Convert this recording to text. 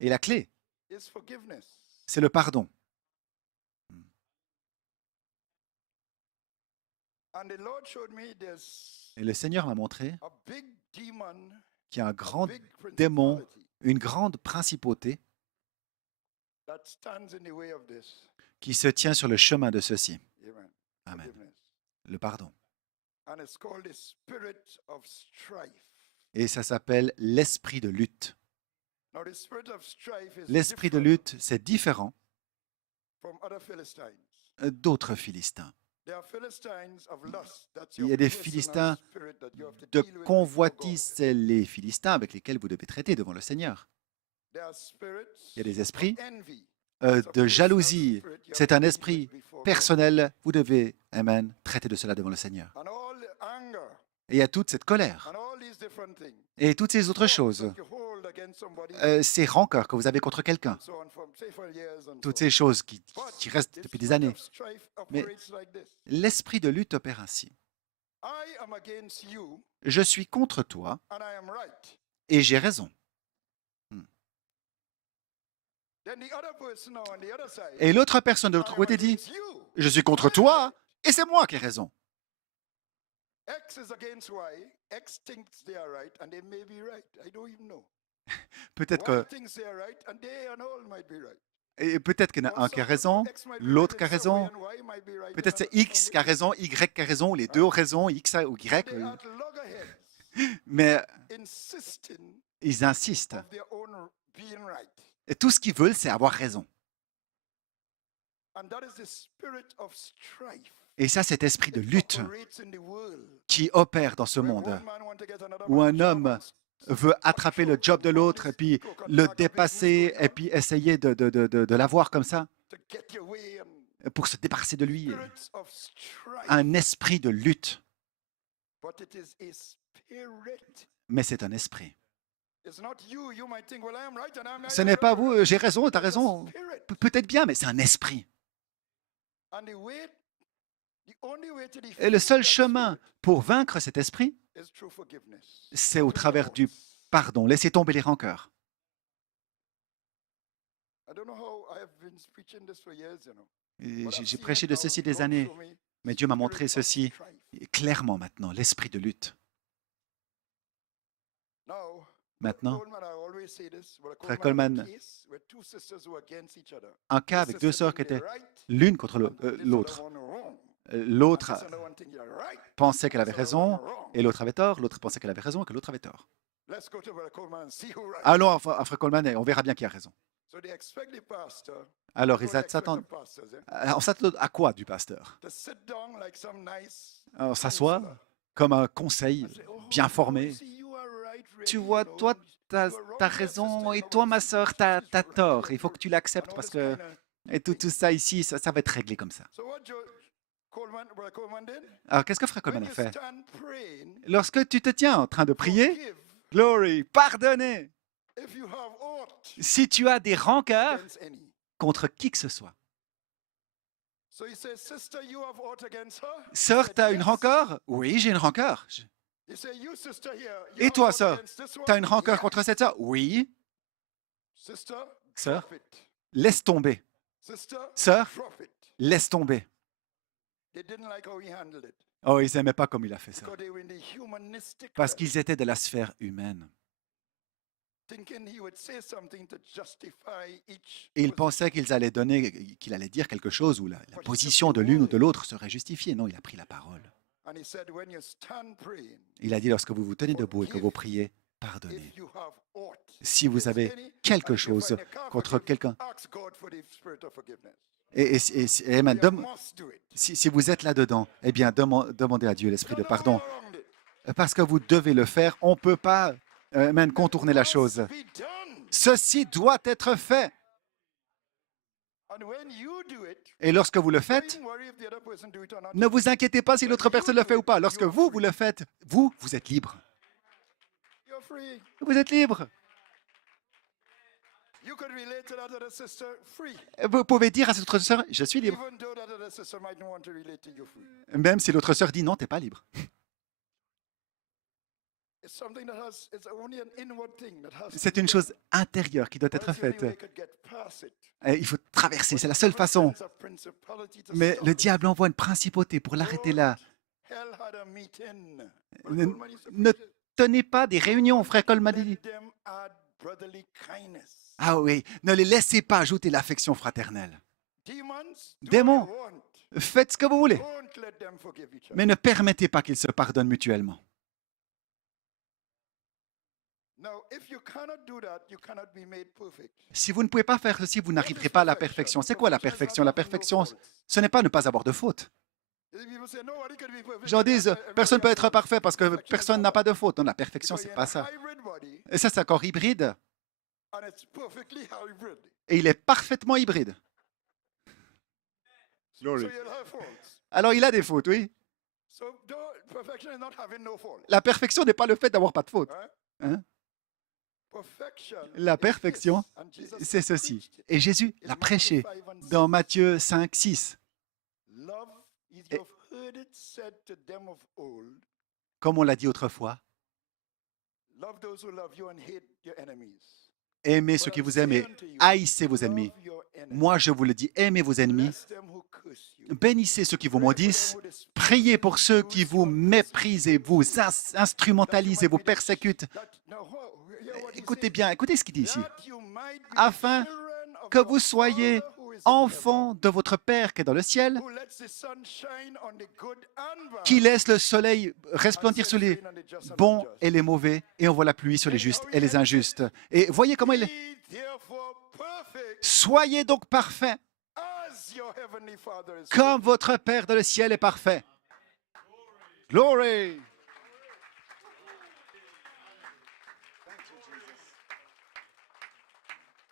Et la clé, c'est le pardon. Et le Seigneur m'a montré qu'il y a un grand démon, une grande principauté qui se tient sur le chemin de ceci. Amen. Le pardon. Et ça s'appelle l'esprit de lutte. L'esprit de lutte, c'est différent d'autres Philistins. Il y a des Philistins de convoitise, c'est les Philistins avec lesquels vous devez traiter devant le Seigneur. Il y a des esprits de jalousie, c'est un esprit personnel, vous devez, amen, traiter de cela devant le Seigneur. Et il y a toute cette colère et toutes ces autres choses, ces rancœurs que vous avez contre quelqu'un, toutes ces choses qui restent depuis des années. Mais l'esprit de lutte opère ainsi. Je suis contre toi et j'ai raison. Et l'autre personne de l'autre côté dit, je suis contre toi et c'est moi qui ai raison. Peut-être que peut-être qu'il y en a un qui a raison, l'autre qui a raison. Peut-être c'est X qui a raison, Y qui a raison, les deux ont raison, X ou Y. Mais ils insistent. Et tout ce qu'ils veulent, c'est avoir raison. Et ça, cet esprit de lutte qui opère dans ce monde, où un homme veut attraper le job de l'autre et puis le dépasser et puis essayer de l'avoir comme ça pour se débarrasser de lui. Un esprit de lutte. Mais c'est un esprit. Ce n'est pas vous, j'ai raison, tu as raison. Peut-être bien, mais c'est un esprit. Et le seul chemin pour vaincre cet esprit, c'est au travers du pardon. Laissez tomber les rancœurs. J'ai prêché de ceci des années, mais Dieu m'a montré ceci clairement maintenant, l'esprit de lutte. Maintenant, Frère Coleman, un cas avec deux sœurs qui étaient l'une contre l'autre. L'autre pensait qu'elle avait raison et l'autre avait tort. L'autre pensait qu'elle avait raison et que l'autre avait tort. Allons à Frère Coleman et on verra bien qui a raison. Alors, ils s'attendent. On s'attend à quoi du pasteur? On s'assoit comme un conseil bien formé. Tu vois, toi, tu as raison et toi, ma soeur, tu as tort. Il faut que tu l'acceptes parce que et tout ça ici, ça va être réglé comme ça. Alors, qu'est-ce que Frère Coleman a fait? Lorsque tu te tiens en train de prier, glory, pardonner. Si tu as des rancœurs contre qui que ce soit. Sœur, tu as une rancœur? Oui, j'ai une rancœur. Et toi, sœur, tu as une rancœur contre cette sœur? Oui. Sœur, laisse tomber. Sœur, laisse tomber. Oh, ils n'aimaient pas comme il a fait ça. Parce qu'ils étaient de la sphère humaine. Et ils pensaient qu'il allait dire quelque chose où la position de l'une ou de l'autre serait justifiée. Non, il a pris la parole. Il a dit, lorsque vous vous tenez debout et que vous priez, pardonnez. Si vous avez quelque chose contre quelqu'un, si vous êtes là-dedans, eh bien, demandez à Dieu l'esprit de pardon. Parce que vous devez le faire. On ne peut pas même contourner la chose. Ceci doit être fait. Et lorsque vous le faites, ne vous inquiétez pas si l'autre personne le fait ou pas. Lorsque vous le faites, vous êtes libre. Vous êtes libre. Vous pouvez dire à cette autre sœur, je suis libre. Même si l'autre sœur dit non, tu n'es pas libre. C'est une chose intérieure qui doit être faite. Et il faut traverser, c'est la seule façon. Mais le diable envoie une principauté pour l'arrêter là. Ne tenez pas des réunions, frère Coleman dit. Ah oui, ne les laissez pas ajouter l'affection fraternelle. Démons, faites ce que vous voulez, mais ne permettez pas qu'ils se pardonnent mutuellement. Si vous ne pouvez pas faire ceci, vous n'arriverez pas à la perfection. C'est quoi la perfection? La perfection, ce n'est pas ne pas avoir de faute. Les gens disent, personne ne peut être parfait parce que personne n'a pas de faute. Non, la perfection, c'est pas ça. Et ça, c'est un corps hybride. Et il est parfaitement hybride. Alors, il a des fautes, oui. La perfection n'est pas le fait d'avoir pas de faute. Hein? La perfection, c'est ceci. Et Jésus l'a prêché dans Matthieu 5, 6. Et, comme on l'a dit autrefois, aimez ceux qui vous aiment et haïssez vos ennemis. Moi, je vous le dis, aimez vos ennemis, bénissez ceux qui vous maudissent, priez pour ceux qui vous méprisent et vous instrumentalisent et vous persécutent. Écoutez bien, écoutez ce qu'il dit ici. Afin que vous soyez enfants de votre Père qui est dans le ciel, qui laisse le soleil resplendir sur les bons et les mauvais, et envoie la pluie sur les justes et les injustes. Et voyez comment il est. Soyez donc parfaits, comme votre Père dans le ciel est parfait. Glory!